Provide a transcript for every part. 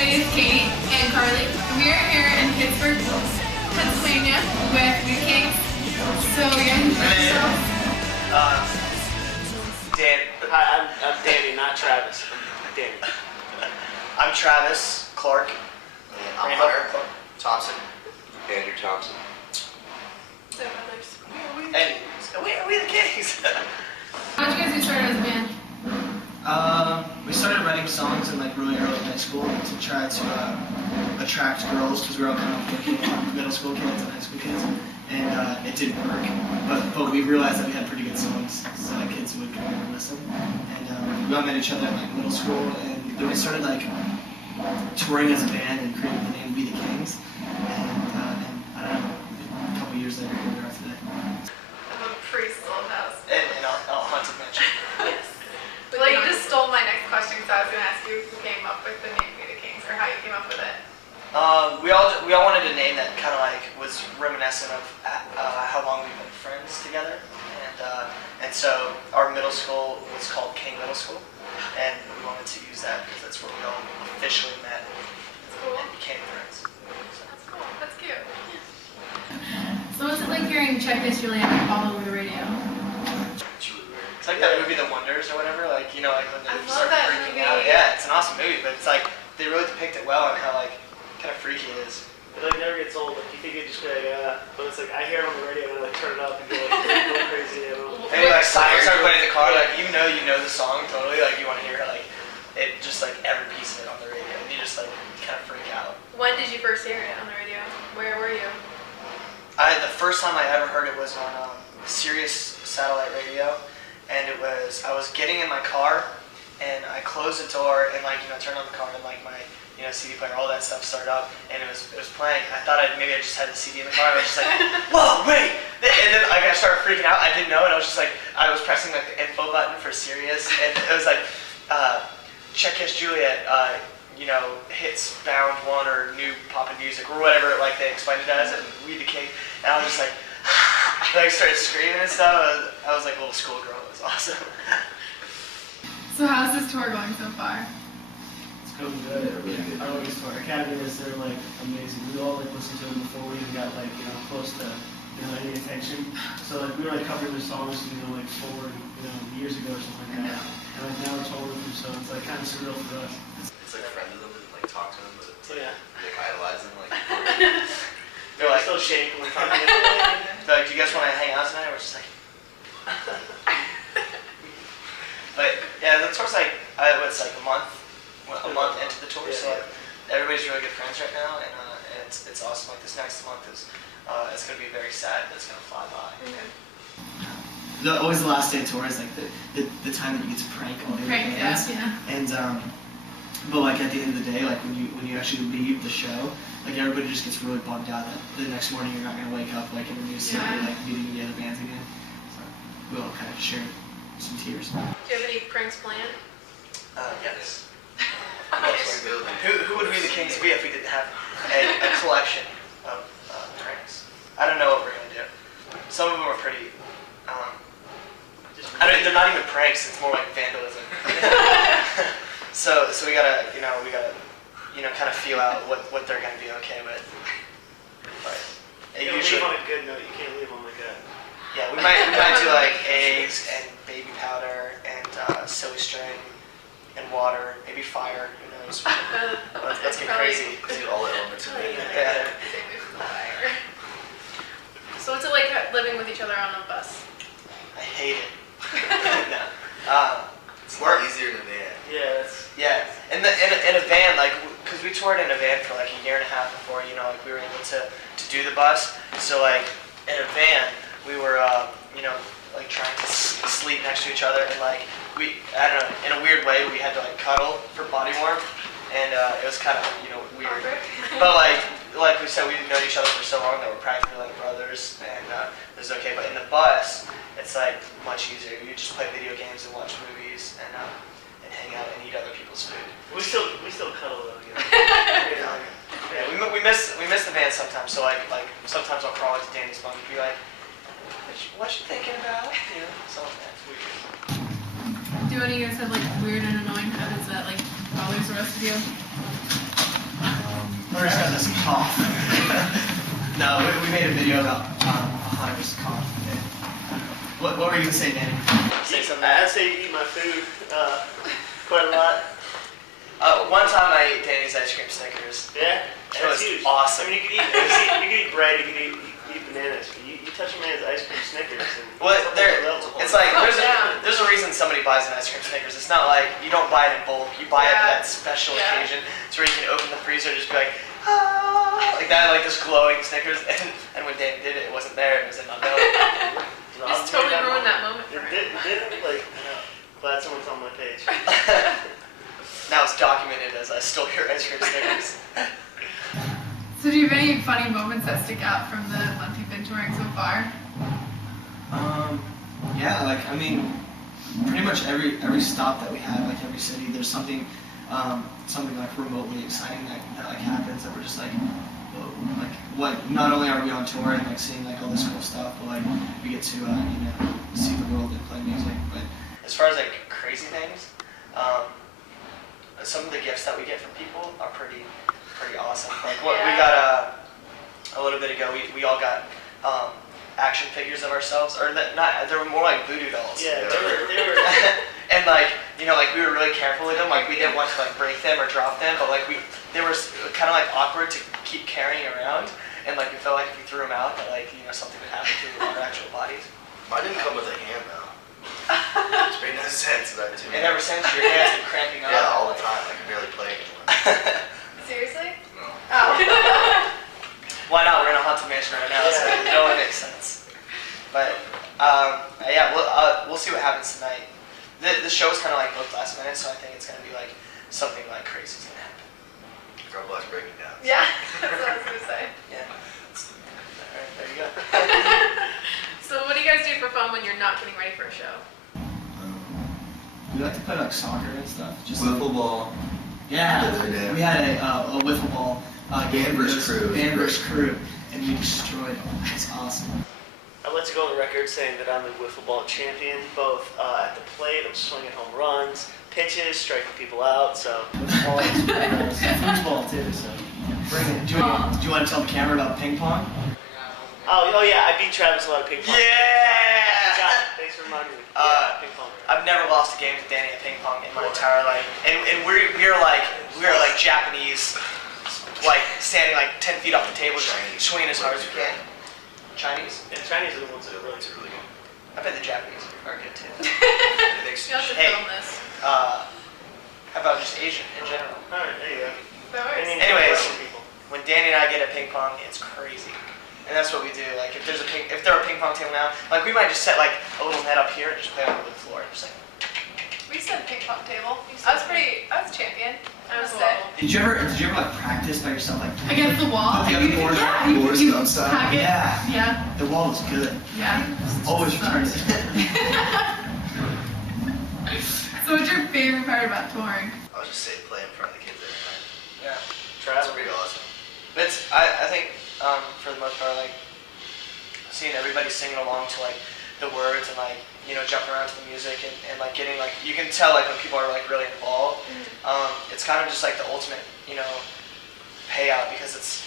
name is Kate and Karleigh. We are here in Pittsburgh, Pennsylvania with the Kings. So you guys introduce yourselves? Dan. Hi, I'm Danny, not Travis. I'm Danny. I'm Travis Clark. I'm Hunter Thompson. Andrew Thompson. So others. And we the Kings. How did you guys get started as a band? We started writing songs in like really early high school to try to attract girls because we were all kind of looking at middle school kids and high school kids, and it didn't work. But we realized that we had pretty good songs, so that kids would come and listen. And we all met each other in like middle school, and then we started like touring as a band and created the name We the Kings. And I don't know, a couple years later, here we are today. I'm a priest old house. and I'll haunted mansion. Yes. Well, you just stole my next question because I was going to ask you who came up with the name Be the Kings or how you came up with it. We all wanted a name that kind of like was reminiscent of how long we've been friends together, and so our middle school was called King Middle School, and we wanted to use that because that's where we all officially met That's cool. and became friends. That's cool. That's cute. So what's it like hearing Check This Juliet all over the radio? It's like that movie The Wonders or whatever, like you know, like when they I start love that freaking movie. out. Yeah, it's an awesome movie, but it's like they really depict it well and how like kind of freaky it is. It like never gets old. Like you think it just be like, but it's like I hear it on the radio and I like turn it up and go like go crazy. You know? And like start playing in the car, like even though you know the song totally, like you want to hear like it, just like every piece of it on the radio, and you just like kind of freak out. When did you first hear it on the radio? Where were you? The first time I ever heard it was on Sirius satellite radio, and I was getting in my car, and I closed the door and like turned on the car and like my CD player, all that stuff started up, and it was playing. I thought maybe I just had the CD in the car. And I was just like, whoa, wait! And then like I started freaking out. I didn't know, and I was just like, I was pressing like the info button for Sirius, and it was like, Check Yes Juliet, hits bound one or new pop and music or whatever like they explained it as, and We the King, and I was just like, like started screaming and stuff. I was like a little schoolgirl. It was awesome. So how's this tour going so far? It's going good. Our latest tour, Academy is they're like amazing. We all like listened to them before we even got like close to any attention. So like we were like covering their songs like 4 years ago or something like that. And like now we're touring them, so it's like kind of surreal for us. It's like friend of them and like talk to them, but So yeah, like idolize them, like They're like, still shake when we're talking. they're like, do you guys want to hang out tonight? We're just like. But yeah, the tour's like it's like a month into the tour, so like, everybody's really good friends right now, and it's awesome. Like this next month is it's gonna be very sad, but it's gonna fly by. Always the last day of tour is like the time that you get to prank all the other bands. Yeah. And but like at the end of the day, like when you actually leave the show, like everybody just gets really bummed out that the next morning you're not gonna wake up like in a new city, like meeting the other bands again. So we all kind of share some tears. Do you have any pranks planned? Yes. Yes. Who would We the Kings be if we didn't have a collection of pranks? I don't know what we're gonna do. Some of them are pretty. They're not even pranks. It's more like vandalism. so we gotta kind of feel out what they're gonna be okay with. But You usually, leave on a good note. You can't leave on like a. yeah, we might do like eggs and baby powder and silly string and water, maybe fire. Who knows? Let's get crazy. see all the elements in it. Yeah. Stay away from the fire. So what's it like living with each other on a bus? I hate it. No. It's a lot easier than that. Yeah, it's. Yeah, in a van, like, because we toured in a van for like a year and a half before, like we were able to do the bus. So like in a van, we were, like trying to sleep next to each other, and like I don't know, in a weird way, we had to like cuddle for body warmth, and it was kind of weird. But like we said, we didn't know each other for so long that we're practically like brothers, and it was okay. But in the bus, it's like much easier. You just play video games and watch movies and hang out and eat other people's food. We still cuddle though. Yeah, we miss the band sometimes. So like sometimes I'll crawl into Danny's bunk and be like, "What you thinking about?" Something like that. It's weird. Do any of you guys have like weird and annoying habits that like bothers the rest of you? Hunter's got this cough. No, we made a video about Hunter's cough. What were you gonna say, Danny? Say something. I say you eat my food quite a lot. One time I ate Danny's ice cream Snickers. Yeah, It was that's huge. awesome. I mean, you could eat bread, you could eat bananas. But you touch a man's ice cream Snickers, and It's like there's a reason somebody buys an ice cream Snickers. It's not like you don't buy it in bulk. You buy it for that special occasion. It's where you can open the freezer and just be like, like that, like this glowing Snickers. And when Danny did it, it wasn't there. It was in my milk. Just totally ruined that moment for him. Didn't like. Glad someone's on my page. Now it's documented as I stole your ice cream Snickers. So do you have any funny moments that stick out from the month you've been touring so far? Yeah, like I mean, pretty much every stop that we have, like every city, there's something like remotely exciting that like happens that we're just like, whoa, like what? Not only are we on tour and like seeing like all this cool stuff, but like we get to see the world and play music. But as far as like crazy things, some of the gifts that we get from people are pretty awesome. Like what we got a little bit ago, we all got action figures of ourselves, or not. They were more like voodoo dolls. Yeah, they were. And like we were really careful with them. Like we didn't want to like break them or drop them, but like they were kind of like awkward to keep carrying around, and like we felt like if we threw them out, that like something would happen to our actual bodies. Mine didn't come with a hand though. Which made no sense that too. And ever since your hands been cramping up. Yeah, all the time. I can barely play anymore. Seriously? No. Oh. Why not? We're in a haunted mansion right now, so it only makes sense. But yeah, we'll see what happens tonight. The show's kind of like booked last minute, so I think it's gonna be like something like crazy's gonna happen. God bless breaking down. Yeah, that's what I was gonna say. Yeah. Alright, there you go. So what do you guys do for fun when you're not getting ready for a show? we like to play like soccer and stuff. Just Wiffle ball. yeah, Yeah. we had a wiffle ball game versus crew. Band versus crew, and we destroyed them. It's awesome. I'd like to go on the record saying that I'm a wiffle ball champion, both at the plate, I'm swinging home runs, pitches, striking people out, so. Foosball too, so. Bring it. Do you want to tell the camera about ping pong? Oh yeah, I beat Travis a lot of ping pong. Yeah! Thanks for reminding me. Ping pong. I've never lost a game with Danny at ping pong in my entire life, and we're like Japanese, like standing like 10 feet off the table, just swinging as hard as we can. Chinese? And Chinese are the ones that are really Really good. I bet the Japanese are good too. You have to Hey. film this. How about just Asian in general? Alright, there you go. That works. Anyways. People. When Danny and I get at ping pong, it's crazy. And that's what we do. Like if they're a ping pong table now, like we might just set like a little net up here and just play on the wood floor. Just like, We said ping pong table. I was champion. I was say. Did you ever like practice by yourself like Against the wall? Put the other board Yeah, on, you board you stop style. hack it. Yeah. Yeah. The wall was good. Yeah. Always return it. So what's your favorite part about touring? I'll just say play in front of the kids every night. yeah. That's Travel. pretty awesome. But I think for the most part, like seeing everybody singing along to like the words and like jumping around to the music and like getting like you can tell like when people are like really involved. It's kind of just like the ultimate payout because it's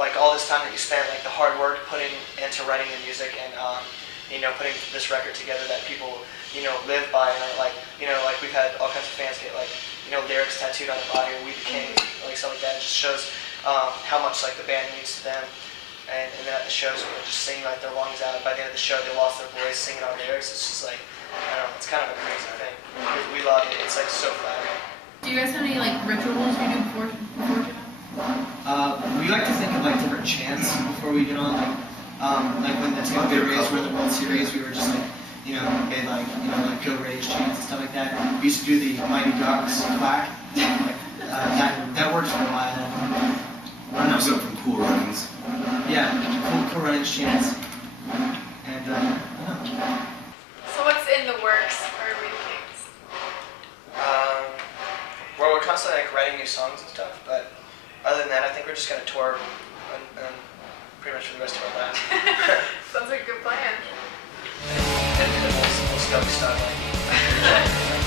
like all this time that you spent like the hard work putting into writing the music and putting this record together that people live by and are like like we've had all kinds of fans get like lyrics tattooed on their body or We the King like stuff like that. It just shows how much like the band means to them. And then at the shows, we were just singing like their lungs out. By the end of the show, they lost their voice singing our lyrics. It's just like, I don't know, it's kind of a crazy thing. We love it. It's like so flattering. Do you guys have any like rituals you do before We like to think of like different chants before we get on. Like when the Tampa Bay Rays were in the World Series, we were just like, made like Go Rays chants and stuff like that. We used to do the Mighty Ducks quack. That works for a while. Run up some Cool Runnings. Yeah, cool running chants. And So what's in the works for We the Kings? Well, we're constantly like writing new songs and stuff, but other than that, I think we're just gonna tour and pretty much for the rest of our lives. Sounds like a good plan. And then we'll start like.